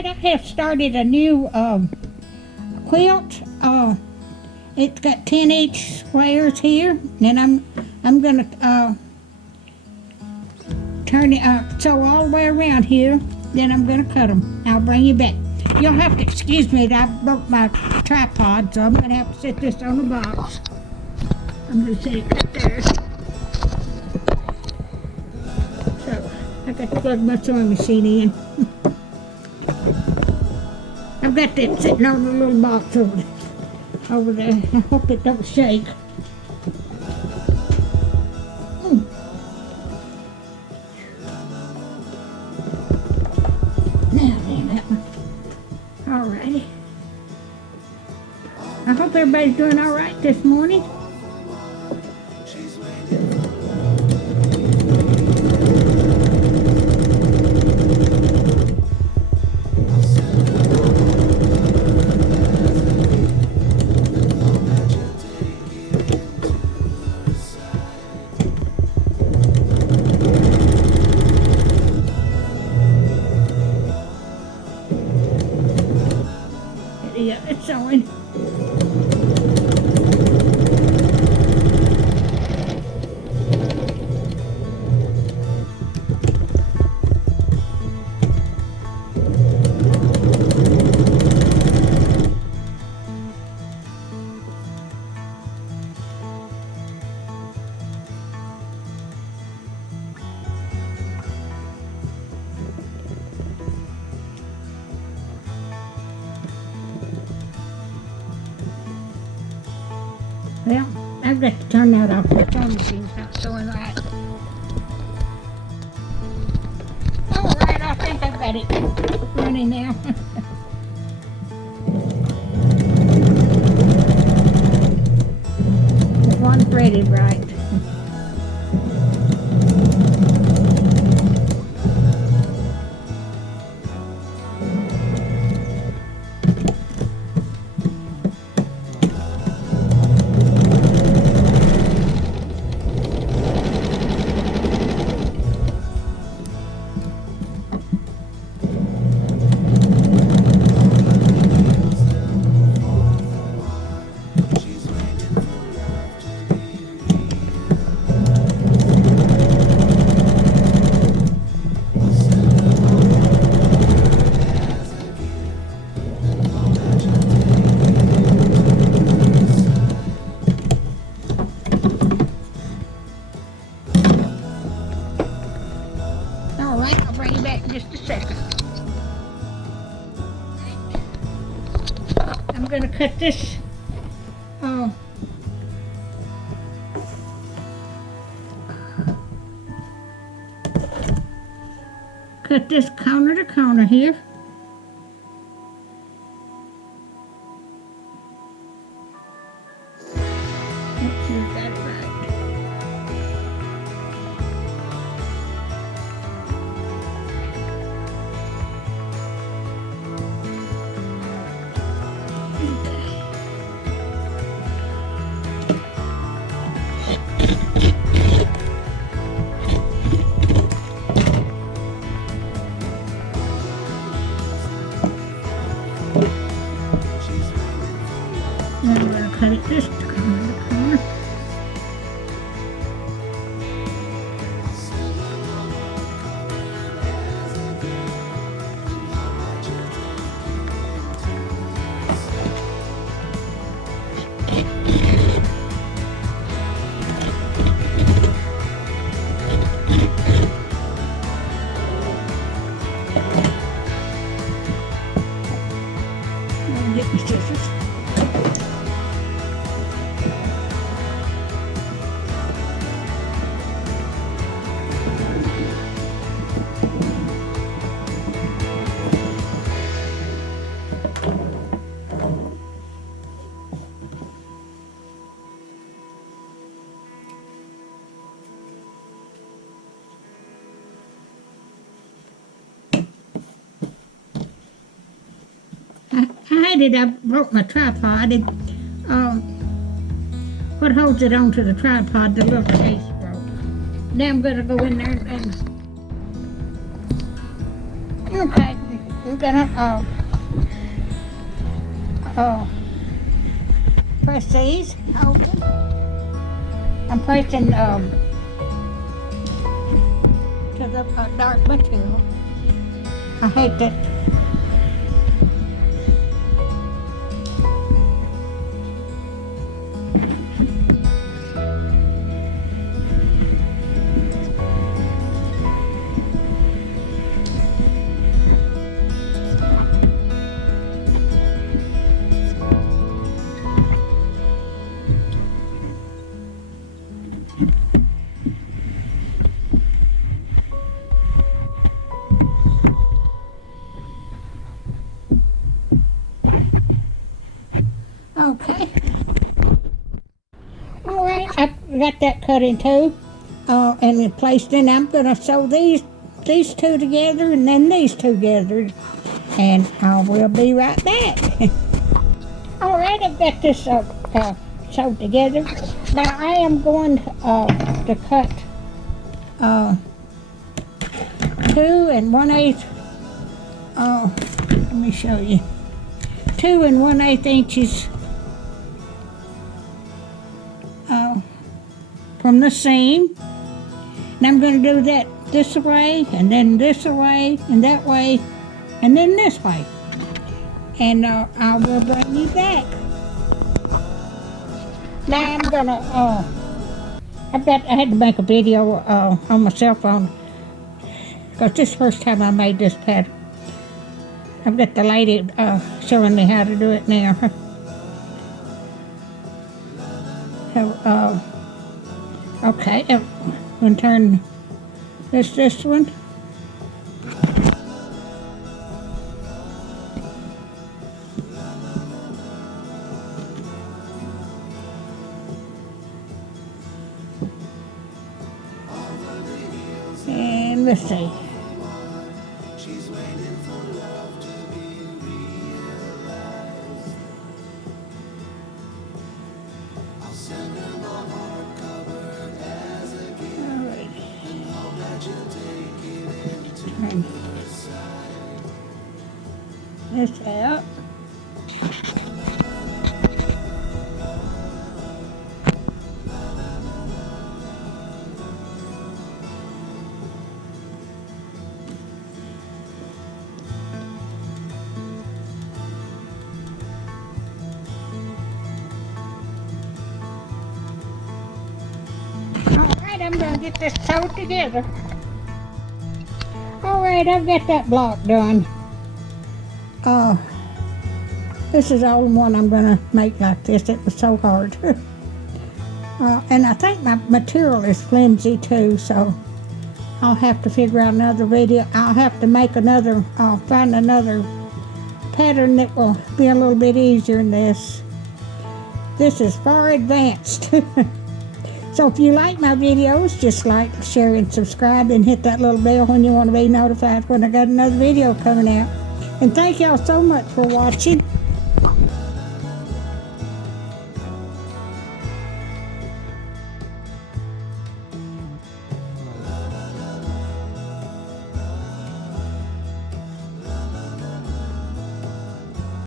Alright, I have started a new quilt. It's got 10-inch squares here, and I'm gonna turn it sew all the way around here. Then I'm gonna cut them. I'll bring you back. You'll have to excuse me. I broke my tripod, so I'm gonna have to set this on the box. I'm gonna set it right there. So I got to plug my sewing machine in. I've got that sitting on a little box over there. I hope it don't shake. Now then, that one. Alrighty. I hope everybody's doing all right this morning. Yeah, it's sewing. Well, I've got to turn that off. The sewing machine's not sewing right. Alright, I think I've got it running now. One threaded right. Alright, I'll bring you back in just a second. I'm going to cut this. Cut this corner to corner here. Make sure that's right. Now I'm going to cut it this corner to corner. Get my scissors. I broke my tripod, and what holds it onto the tripod, the little case broke. Now I'm going to go in there and okay, you're gonna press these open. I'm pressing to the dark material. I hate that. Okay. All right, I got that cut in two, and placed in. I'm gonna sew these two together, and then these two together, and I will be right back. All right, I've got this sewed together. Now I am going to cut 2 1/8. Let me show you. 2 1/8 inches from the seam. And I'm going to do that this way, and then this way, and that way, and then this way. And I will bring you back. Now I'm going to, I had to make a video on my cell phone, because this is the first time I made this pattern. I've got the lady showing me how to do it now. So, okay, I'm going to turn this one. And let's see. Turn this out. Alright, I'm going to get this sewed together. Alright, I've got that block done. This is the only one I'm going to make like this. It was so hard. And I think my material is flimsy too, so I'll have to figure out another video. I'll have to make another, find another pattern that will be a little bit easier than this. This is far advanced. So if you like my videos, just like, share, and subscribe, and hit that little bell when you want to be notified when I got another video coming out. And thank y'all so much for watching.